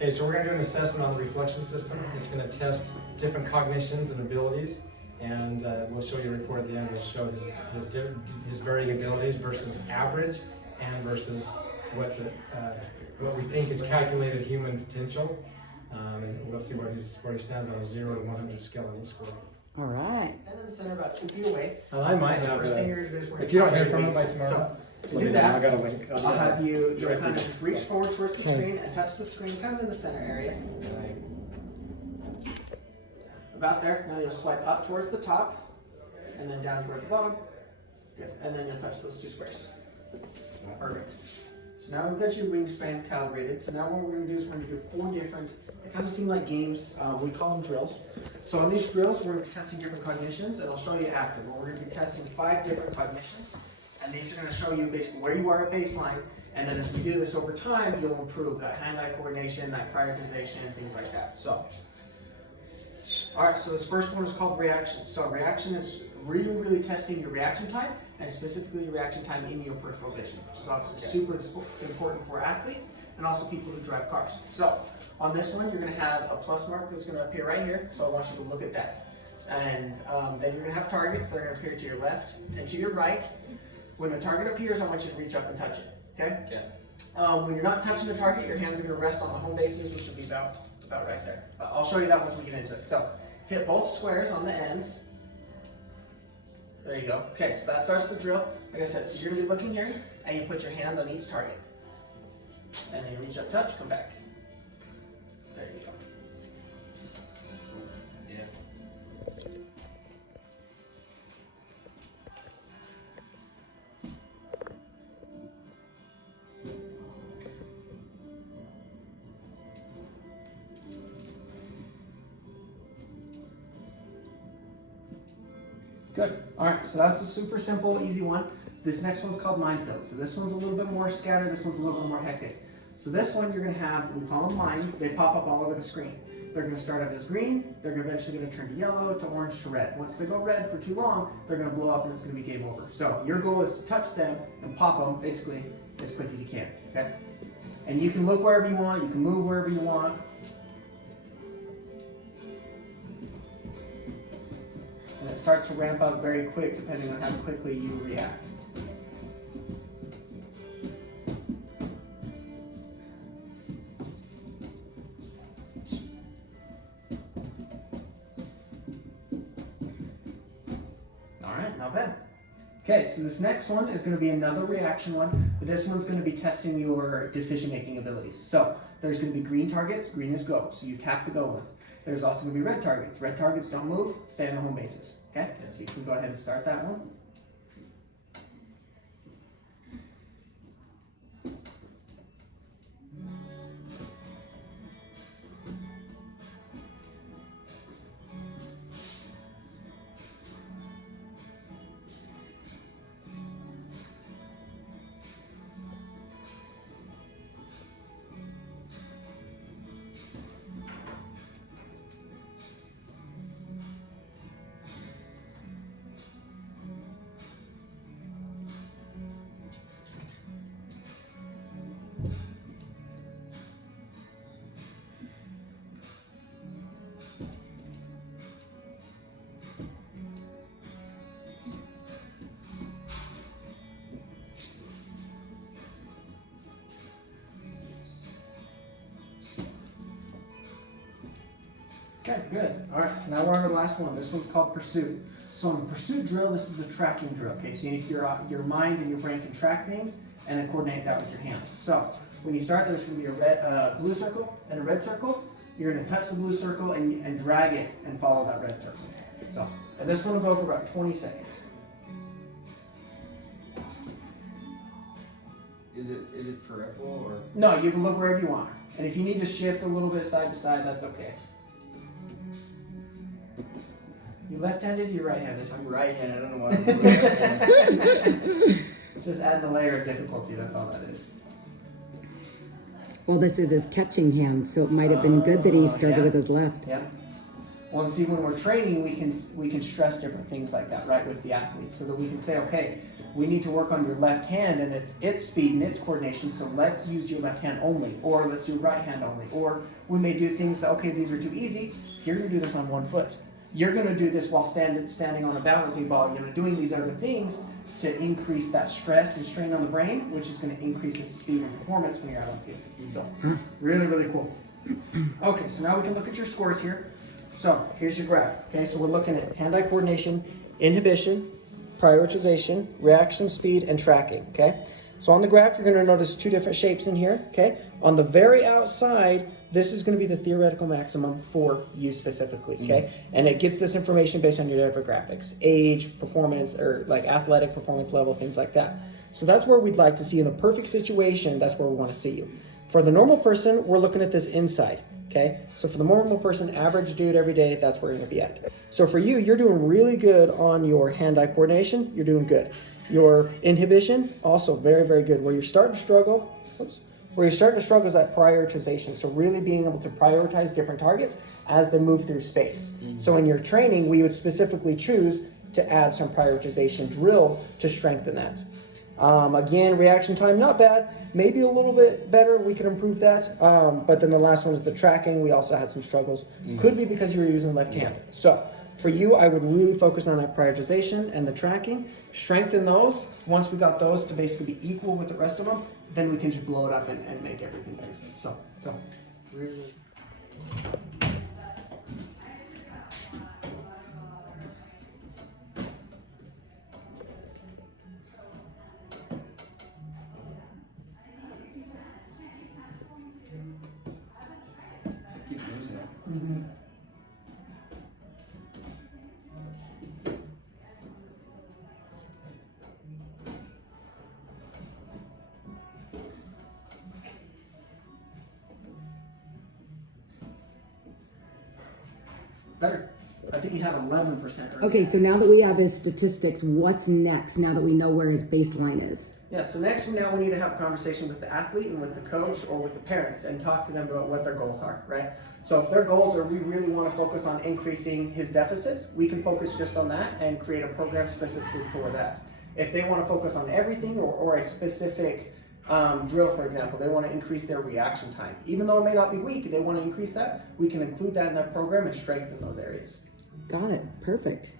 Okay, so we're going to do an assessment on the reflection system. It's going to test different cognitions and abilities, and we'll show you a report at the end. We'll show his varying abilities versus average, and versus what we think is calculated human potential. And we'll see where he stands on a 0 to 100 scale on each score. All right. Stand in the center about 2 feet away. And I might have First thing you're going to do is we're if you don't gonna hear from him by tomorrow. So, to let do me know. that, I got a link. I'll have you direct kind it. of just reach forward towards the Okay. screen and touch the screen kind of in the center area. About there. Now you'll swipe up towards the top and then down towards the bottom. Good. And then you'll touch those 2 squares. Perfect. So now we've got your wingspan calibrated. So now what we're going to do is we're going to do 4 different, they kind of seem like games. We call them drills. So on these drills, we're going to be testing different cognitions, and I'll show you after. But we're going to be testing 5 different cognitions. And these are going to show you basically where you are at baseline. And then as we do this over time, you'll improve that hand-eye coordination, that prioritization, things like that. So, all right, so this first one is called reaction. So reaction is really, really testing your reaction time, and specifically your reaction time in your peripheral vision, which is obviously super important for athletes and also people who drive cars. So on this one, you're going to have a plus mark that's going to appear right here. So I want you to look at that. And then you're going to have targets that are going to appear to your left and to your right. When a target appears, I want you to reach up and touch it. Okay? Yeah. When you're not touching the target, your hands are going to rest on the home bases, which will be about right there. I'll show you that once we get into it. So hit both squares on the ends. There you go. Okay, so that starts the drill. Like I said, so you're going to be looking here, and you put your hand on each target. And then you reach up, touch, come back. There you go. Yeah. Good. All right, so that's a super simple, easy one. This next one's called Minefield. So this one's a little bit more scattered. This one's a little bit more hectic. So this one you're going to have, we call them lines. They pop up all over the screen. They're going to start out as green. They're eventually going to turn to yellow, to orange, to red. Once they go red for too long, they're going to blow up and it's going to be game over. So your goal is to touch them and pop them basically as quick as you can. Okay? And you can look wherever you want. You can move wherever you want. And it starts to ramp up very quick depending on how quickly you react. All right, not bad. Okay, so this next one is going to be another reaction one, but this one's going to be testing your decision-making abilities. So there's going to be green targets, green is go, so you tap the go ones. There's also going to be red targets. Red targets don't move, stay on the home bases. Okay, so you can go ahead and start that one. Okay, good. All right, so now we're on to the last one. This one's called pursuit. So in the pursuit drill, this is a tracking drill. Okay, so if your mind and your brain can track things and then coordinate that with your hands. So when you start, there's going to be a blue circle and a red circle. You're going to touch the blue circle and drag it and follow that red circle. So, and this one will go for about 20 seconds. Is it peripheral or? No, you can look wherever you want. And if you need to shift a little bit side to side, that's okay. You left-handed or you right-handed? I'm right-handed. I don't know why I'm right-handed. Just adding a layer of difficulty, that's all that is. Well, this is his catching hand, so it might have been good that he started yeah. with his left. Yeah. Well, and see, when we're training, we can stress different things like that, right, with the athletes, so that we can say, okay, we need to work on your left hand and its speed and its coordination, so let's use your left hand only, or let's do right hand only. Or we may do things that, okay, these are too easy, you're gonna do this on one foot. You're gonna do this while standing on a balancing ball, doing these other things to increase that stress and strain on the brain, which is gonna increase its speed and performance when you're out on the field. So, really, really cool. Okay, so now we can look at your scores here. So, here's your graph, okay? So we're looking at hand-eye coordination, inhibition, prioritization, reaction speed, and tracking, okay? So on the graph, you're gonna notice two different shapes in here, okay? On the very outside, this is gonna be the theoretical maximum for you specifically, okay? And it gets this information based on your demographics, age, performance, or like athletic performance level, things like that. So that's where we'd like to see in the perfect situation, that's where we wanna see you. For the normal person, we're looking at this inside, okay? So for the normal person, average dude every day, that's where you're gonna be at. So for you, you're doing really good on your hand-eye coordination, you're doing good. Your inhibition, also very, very good. Where you're starting to struggle, is that prioritization. So really being able to prioritize different targets as they move through space. So in your training, we would specifically choose to add some prioritization drills to strengthen that. Again, reaction time, not bad. Maybe a little bit better. We could improve that. But then the last one is the tracking. We also had some struggles. Could be because you were using left hand. So for you, I would really focus on that prioritization and the tracking. Strengthen those. Once we got those to basically be equal with the rest of them, then we can just blow it up and make everything make sense. So really. Keep losing it. Better. I think you have 11% earlier. Okay, so now that we have his statistics, what's next now that we know where his baseline is? Yeah, so next now we need to have a conversation with the athlete and with the coach or with the parents and talk to them about what their goals are, right? So if their goals are we really want to focus on increasing his deficits, we can focus just on that and create a program specifically for that. If they want to focus on everything or a specific drill, for example, they want to increase their reaction time. Even though it may not be weak, they want to increase that, we can include that in that program and strengthen those areas. Got it. Perfect.